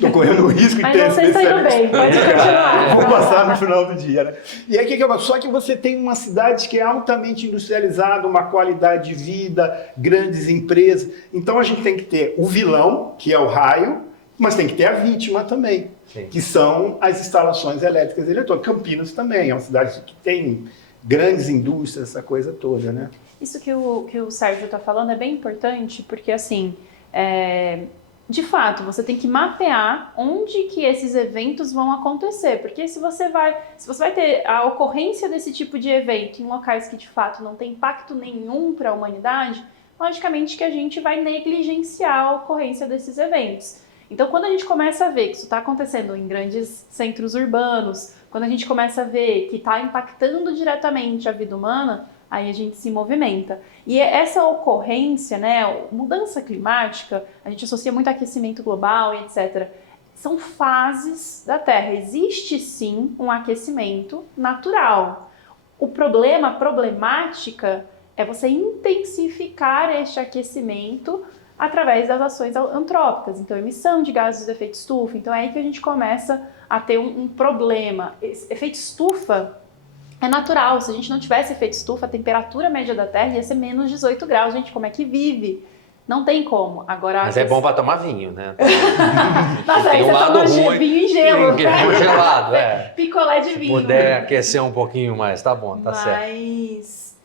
Tô correndo o risco de ter... Mas vocês estão indo bem, pode continuar. Vou passar no final do dia, né? E aí, só que você tem uma cidade que é altamente industrializada, uma qualidade de vida, grandes empresas. Então a gente tem que ter o vilão, que é o raio, Mas tem que ter a vítima também, Sim. que são as instalações elétricas e eletrônicas. Campinas também é uma cidade que tem grandes indústrias, essa coisa toda, né? Isso que o Sérgio está falando é bem importante, porque assim, de fato, você tem que mapear onde que esses eventos vão acontecer, porque se você vai ter a ocorrência desse tipo de evento em locais que de fato não tem impacto nenhum para a humanidade, logicamente que a gente vai negligenciar a ocorrência desses eventos. Então, quando a gente começa a ver que isso está acontecendo em grandes centros urbanos, quando a gente começa a ver que está impactando diretamente a vida humana, aí a gente se movimenta. E essa ocorrência, né, mudança climática, a gente associa muito a aquecimento global e etc. São fases da Terra. Existe sim um aquecimento natural. A problemática é você intensificar este aquecimento através das ações antrópicas, então emissão de gases de efeito estufa. Então é aí que a gente começa a ter um problema. Esse efeito estufa é natural. Se a gente não tivesse efeito estufa, a temperatura média da Terra ia ser menos 18 graus. Gente, como é que vive? Não tem como. Agora, Mas é bom para tomar vinho, né? Nossa, aí Tem um você lado toma ruim. vinho em gelo. Gelado, Picolé de Se vinho. puder aquecer um pouquinho mais, tá bom, tá certo. Mas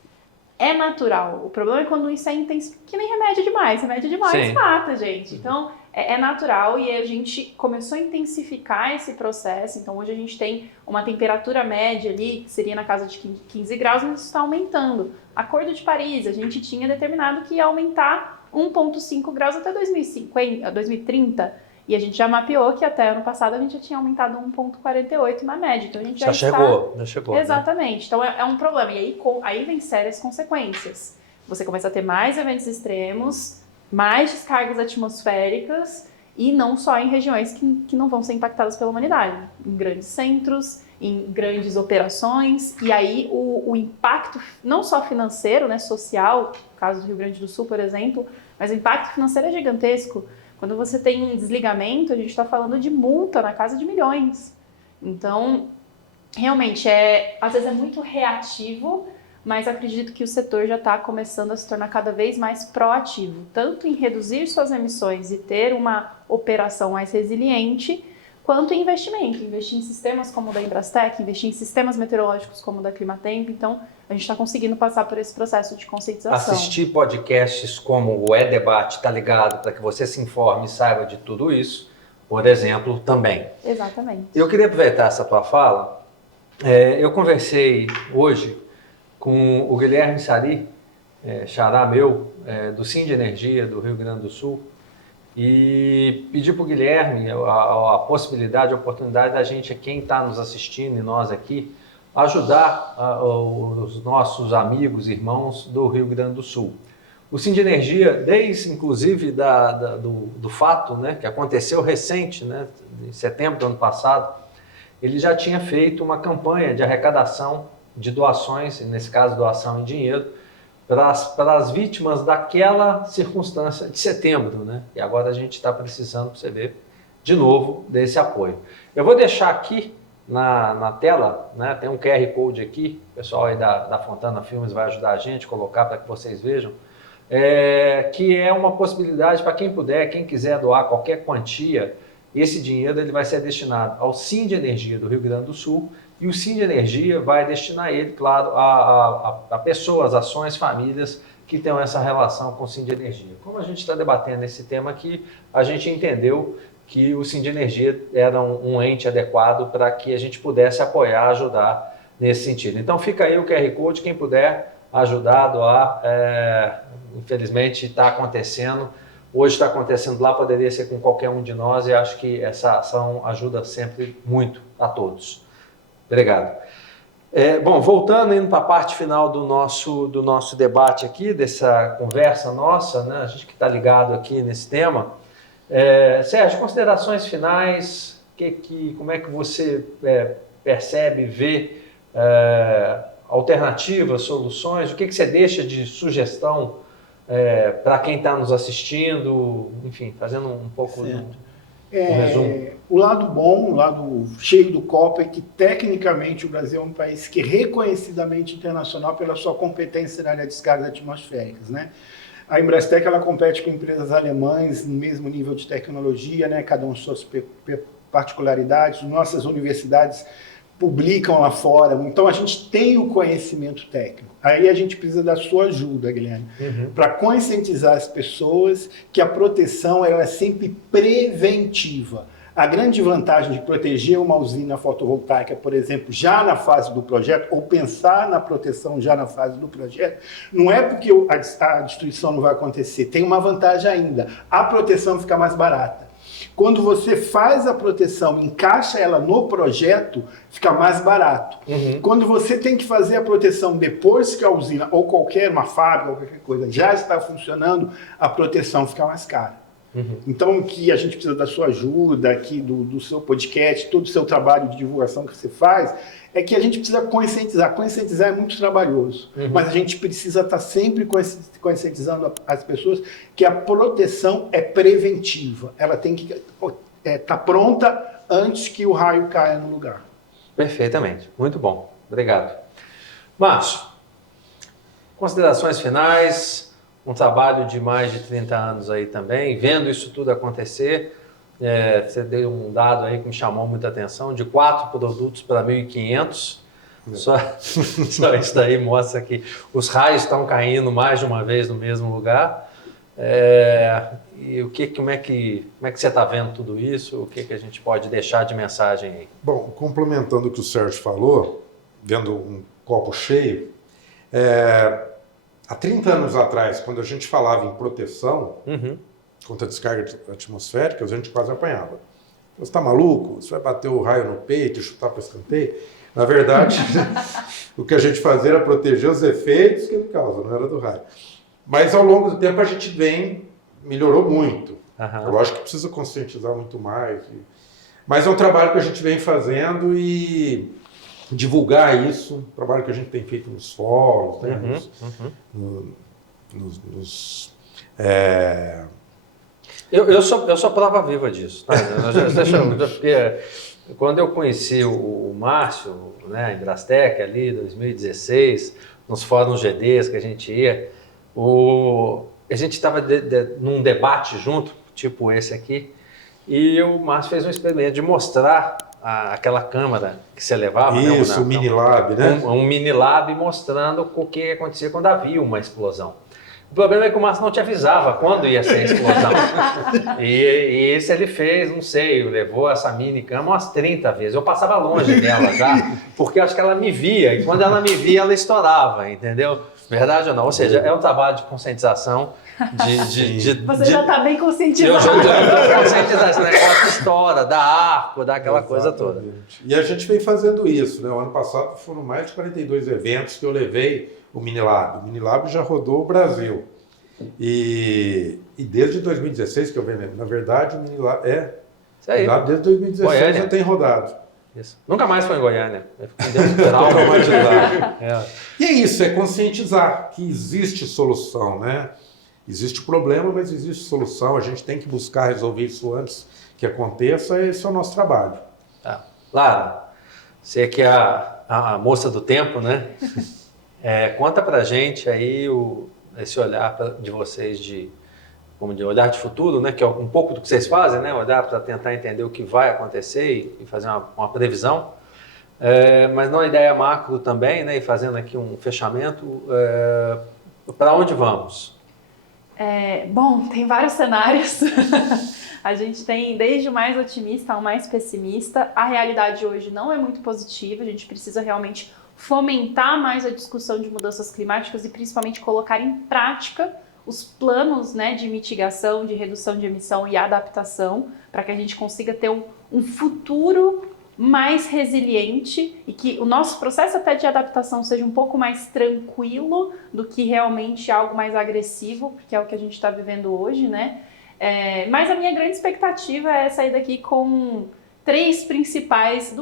é natural. O problema é quando isso é intensivo, que nem remédio demais. Remédio demais Sim. mata, gente. Então, é natural e a gente começou a intensificar esse processo. Então, hoje a gente tem uma temperatura média ali, que seria na casa de 15 graus, mas isso está aumentando. Acordo de Paris, a gente tinha determinado que ia aumentar 1,5 graus até 2030. E a gente já mapeou que até ano passado a gente já tinha aumentado 1,48 na média. Então, a gente já chegou. Exatamente. Né? Então, é um problema. E aí vem sérias consequências. Você começa a ter mais eventos extremos, mais descargas atmosféricas e não só em regiões que não vão ser impactadas pela humanidade. Em grandes centros, em grandes operações. E aí o impacto não só financeiro, né, social, no caso do Rio Grande do Sul, por exemplo, mas o impacto financeiro é gigantesco. Quando você tem um desligamento, a gente está falando de multa na casa de milhões. Então, realmente, às vezes é muito reativo, mas acredito que o setor já está começando a se tornar cada vez mais proativo, tanto em reduzir suas emissões e ter uma operação mais resiliente, quanto em investimento. Investir em sistemas como o da Embrastec, investir em sistemas meteorológicos como o da Climatempo. Então, a gente está conseguindo passar por esse processo de conscientização. Assistir podcasts como o E-Debate, tá ligado? Para que você se informe e saiba de tudo isso, por exemplo, também. Exatamente. Eu queria aproveitar essa tua fala. Eu conversei hoje com o Guilherme Sari, xará meu, do Sind Energia do Rio Grande do Sul, e pedi para o Guilherme a possibilidade, a oportunidade da gente, quem está nos assistindo e nós aqui, ajudar os nossos amigos, irmãos do Rio Grande do Sul. O Sind Energia, desde inclusive do fato, né, que aconteceu recente, né, em setembro do ano passado, ele já tinha feito uma campanha de arrecadação de doações, nesse caso doação em dinheiro, para as vítimas daquela circunstância de setembro, né? E agora a gente está precisando, para você ver, de novo, desse apoio. Eu vou deixar aqui na tela, né? Tem um QR Code aqui, o pessoal aí da Fontana Filmes vai ajudar a gente a colocar para que vocês vejam, que é uma possibilidade para quem puder, quem quiser doar qualquer quantia, esse dinheiro ele vai ser destinado ao Sind Energia do Rio Grande do Sul, e o Sind Energia vai destinar ele, claro, a pessoas, ações, famílias que tenham essa relação com o Sind Energia. Como a gente está debatendo esse tema aqui, a gente entendeu que o Sind Energia era um ente adequado para que a gente pudesse apoiar, ajudar nesse sentido. Então fica aí o QR Code, quem puder ajudar, doar, infelizmente está acontecendo. Hoje está acontecendo lá, poderia ser com qualquer um de nós, e acho que essa ação ajuda sempre muito a todos. Obrigado. Bom, voltando, indo para a parte final do nosso debate aqui, dessa conversa nossa, né, a gente que está ligado aqui nesse tema. Sérgio, considerações finais, como é que você percebe, vê alternativas, soluções, o que você deixa de sugestão para quem está nos assistindo, enfim, fazendo um pouco um resumo. O lado bom, o lado cheio do copo é que tecnicamente o Brasil é um país que é reconhecidamente internacional pela sua competência na área de descargas atmosféricas, né? A Embrastec ela compete com empresas alemãs no mesmo nível de tecnologia, né? Cada um com suas particularidades. Nossas universidades publicam lá fora, então a gente tem o conhecimento técnico. Aí a gente precisa da sua ajuda, Guilherme, para conscientizar as pessoas que a proteção ela é sempre preventiva. A grande vantagem de proteger uma usina fotovoltaica, por exemplo, já na fase do projeto, ou pensar na proteção já na fase do projeto, não é porque a destruição não vai acontecer, tem uma vantagem ainda, a proteção fica mais barata. Quando você faz a proteção, encaixa ela no projeto, fica mais barato. Quando você tem que fazer a proteção depois que a usina, ou uma fábrica, ou qualquer coisa, já está funcionando, a proteção fica mais cara. Então, que a gente precisa da sua ajuda, aqui do seu podcast, todo o seu trabalho de divulgação que você faz, é que a gente precisa conscientizar. Conscientizar é muito trabalhoso, mas a gente precisa estar sempre conscientizando as pessoas que a proteção é preventiva. Ela tem que estar pronta antes que o raio caia no lugar. Perfeitamente. Muito bom. Obrigado. Márcio, considerações finais, um trabalho de mais de 30 anos aí também, vendo isso tudo acontecer. Você deu um dado aí que me chamou muita atenção, de 4 produtos para 1.500. Só isso daí mostra que os raios estão caindo mais de uma vez no mesmo lugar. E como é que você está vendo tudo isso? O que a gente pode deixar de mensagem aí? Bom, complementando o que o Sérgio falou, vendo um copo cheio, há 30 anos atrás, quando a gente falava em proteção, contra a descarga atmosférica, a gente quase apanhava. Você está maluco? Você vai bater o raio no peito e chutar para escanteio? Na verdade, o que a gente fazia era proteger os efeitos que ele causa, não era do raio. Mas ao longo do tempo a gente melhorou muito. Eu acho que precisa conscientizar muito mais. Mas é um trabalho que a gente vem fazendo e divulgar isso, um trabalho que a gente tem feito nos fóruns, né? Eu sou prova viva disso. Tá? Porque quando eu conheci o Márcio, né, em Embrastec, ali em 2016, nos fóruns GDs que a gente ia, a gente estava num debate junto, tipo esse aqui, e o Márcio fez um experimento de mostrar aquela câmera que você levava. Isso, o Minilab, né? Um Minilab mostrando o que acontecia quando havia uma explosão. O problema é que o Márcio não te avisava quando ia ser a explosão. e isso ele fez, não sei, levou essa mini cama umas 30 vezes. Eu passava longe dela já, porque acho que ela me via, e quando ela me via, ela estourava, entendeu? Verdade ou não? Ou seja, é um trabalho de conscientização. Você já está bem conscientizado. Eu já estou conscientizado, esse negócio estoura, dá arco, dá aquela coisa toda. E a gente vem fazendo isso, né? O ano passado foram mais de 42 eventos que eu levei o Minilab. O Minilab já rodou o Brasil. E desde 2016 que eu venho, na verdade, o Minilab desde 2016 Goiânia já tem rodado. Isso. Nunca mais foi em Goiânia. Traumatizado. E é isso, é conscientizar que existe solução, né? Existe problema, mas existe solução. A gente tem que buscar resolver isso antes que aconteça. Esse é o nosso trabalho. Lara, você que é a moça do tempo, né? Conta pra gente aí esse olhar de vocês de olhar de futuro, né? Que é um pouco do que vocês fazem, né? Olhar para tentar entender o que vai acontecer e fazer uma previsão. Mas numa ideia macro também, né? E fazendo aqui um fechamento, para onde vamos? Bom, tem vários cenários. A gente tem desde o mais otimista ao mais pessimista. A realidade hoje não é muito positiva. A gente precisa realmente fomentar mais a discussão de mudanças climáticas e principalmente colocar em prática os planos, né, de mitigação, de redução de emissão e adaptação, para que a gente consiga ter um futuro mais resiliente e que o nosso processo até de adaptação seja um pouco mais tranquilo do que realmente algo mais agressivo, porque é o que a gente está vivendo hoje, né? Mas a minha grande expectativa é sair daqui com dois principais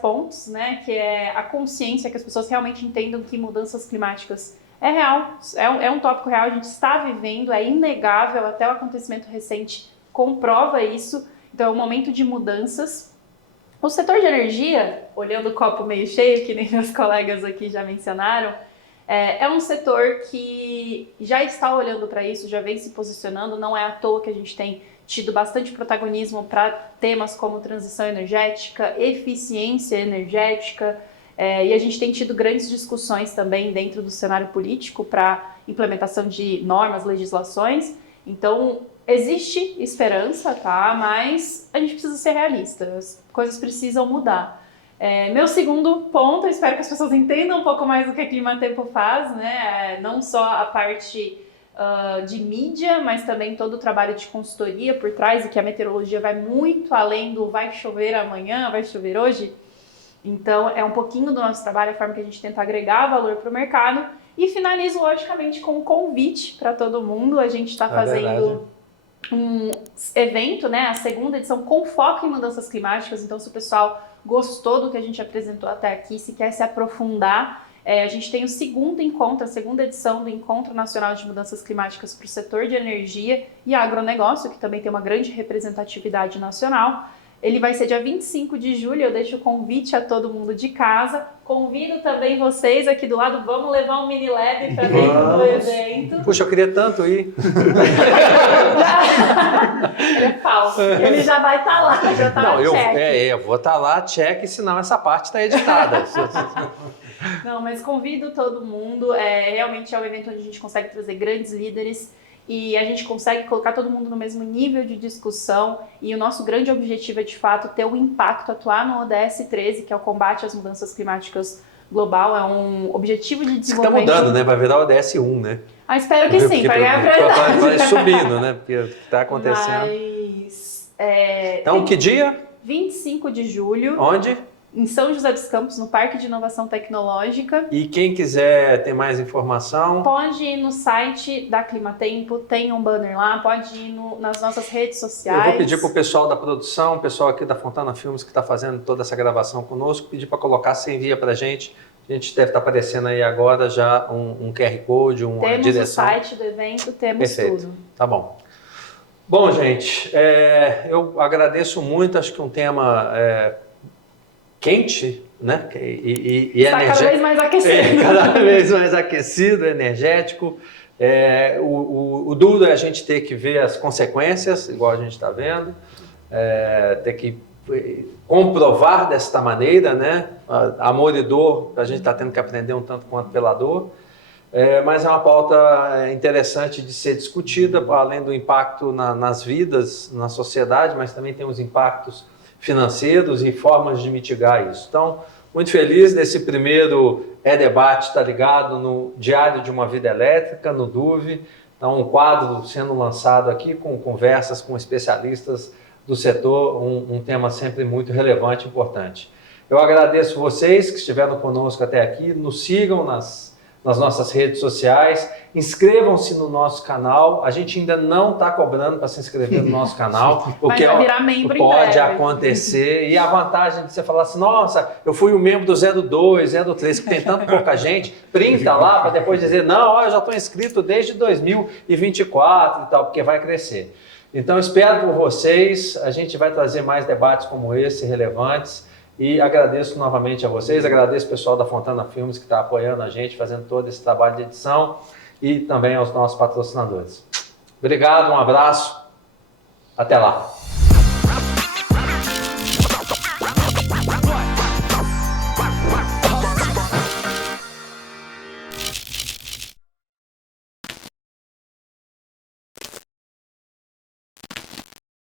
pontos, né? Que é a consciência, que as pessoas realmente entendam que mudanças climáticas é real, é um tópico real, a gente está vivendo, é inegável, até o acontecimento recente comprova isso, então é um momento de mudanças. O setor de energia, olhando o copo meio cheio, que nem meus colegas aqui já mencionaram, É um setor que já está olhando para isso, já vem se posicionando, não é à toa que a gente tem tido bastante protagonismo para temas como transição energética, eficiência energética, e a gente tem tido grandes discussões também dentro do cenário político para implementação de normas, legislações. Então, existe esperança, tá? Mas a gente precisa ser realista, as coisas precisam mudar. Meu segundo ponto, eu espero que as pessoas entendam um pouco mais do que a Climatempo faz, né? Não só a parte de mídia, mas também todo o trabalho de consultoria por trás, e que a meteorologia vai muito além do vai chover amanhã, vai chover hoje. Então, é um pouquinho do nosso trabalho, a forma que a gente tenta agregar valor para o mercado. E finalizo, logicamente, com um convite para todo mundo. A gente está fazendo um evento, né, a segunda edição, com foco em mudanças climáticas. Então, se o pessoal gostou do que a gente apresentou até aqui, se quer se aprofundar, a gente tem o segundo encontro, a segunda edição do Encontro Nacional de Mudanças Climáticas para o setor de energia e agronegócio, que também tem uma grande representatividade nacional. Ele vai ser dia 25 de julho, eu deixo o convite a todo mundo de casa. Convido também vocês aqui do lado, vamos levar um mini lab para dentro do evento. Puxa, eu queria tanto ir. Ele é falso, ele já vai estar lá, já está no check. Eu vou estar lá, check, senão essa parte está editada. Não, mas convido todo mundo, realmente é um evento onde a gente consegue trazer grandes líderes e a gente consegue colocar todo mundo no mesmo nível de discussão, e o nosso grande objetivo é, de fato, ter um impacto, atuar no ODS 13, que é o combate às mudanças climáticas global, é um objetivo de desenvolvimento. Está mudando, né? Vai virar o ODS 1, né? Espero que sim, para ganhar prioridade. Vai subindo, né? Porque está acontecendo. Mas, então, que dia? 25 de julho. Onde? Em São José dos Campos, no Parque de Inovação Tecnológica. E quem quiser ter mais informação... Pode ir no site da Climatempo, tem um banner lá, pode ir nas nossas redes sociais. Eu vou pedir para o pessoal da produção, o pessoal aqui da Fontana Filmes, que está fazendo toda essa gravação conosco, pedir para colocar, você envia para a gente. A gente deve estar aparecendo aí agora já um QR Code, uma direção. Temos o site do evento, temos tudo. Tá bom. Bom, gente, eu agradeço muito, acho que um tema... quente, né? E está cada vez mais aquecido. Cada vez mais aquecido, energético. O duro é a gente ter que ver as consequências, igual a gente está vendo, ter que comprovar desta maneira, né? Amor e dor, a gente está tendo que aprender um tanto quanto pela dor. Mas é uma pauta interessante de ser discutida, além do impacto nas vidas, na sociedade, mas também tem os impactos financeiros e formas de mitigar isso. Então, muito feliz desse primeiro debate, tá ligado, no Diário de uma Vida Elétrica, no DUV. Então, um quadro sendo lançado aqui com conversas com especialistas do setor, um tema sempre muito relevante e importante. Eu agradeço vocês que estiveram conosco até aqui, nos sigam nas nossas redes sociais, inscrevam-se no nosso canal. A gente ainda não está cobrando para se inscrever no nosso canal, o que vai virar membro pode acontecer. E a vantagem de você falar assim, nossa, eu fui o membro do 02, 03, que tem tanta pouca gente, printa lá para depois dizer, não, eu já estou inscrito desde 2024 e tal, porque vai crescer. Então, espero por vocês, a gente vai trazer mais debates como esse, relevantes. E agradeço novamente a vocês, agradeço o pessoal da Fontana Filmes que está apoiando a gente, fazendo todo esse trabalho de edição, e também aos nossos patrocinadores. Obrigado, um abraço, até lá.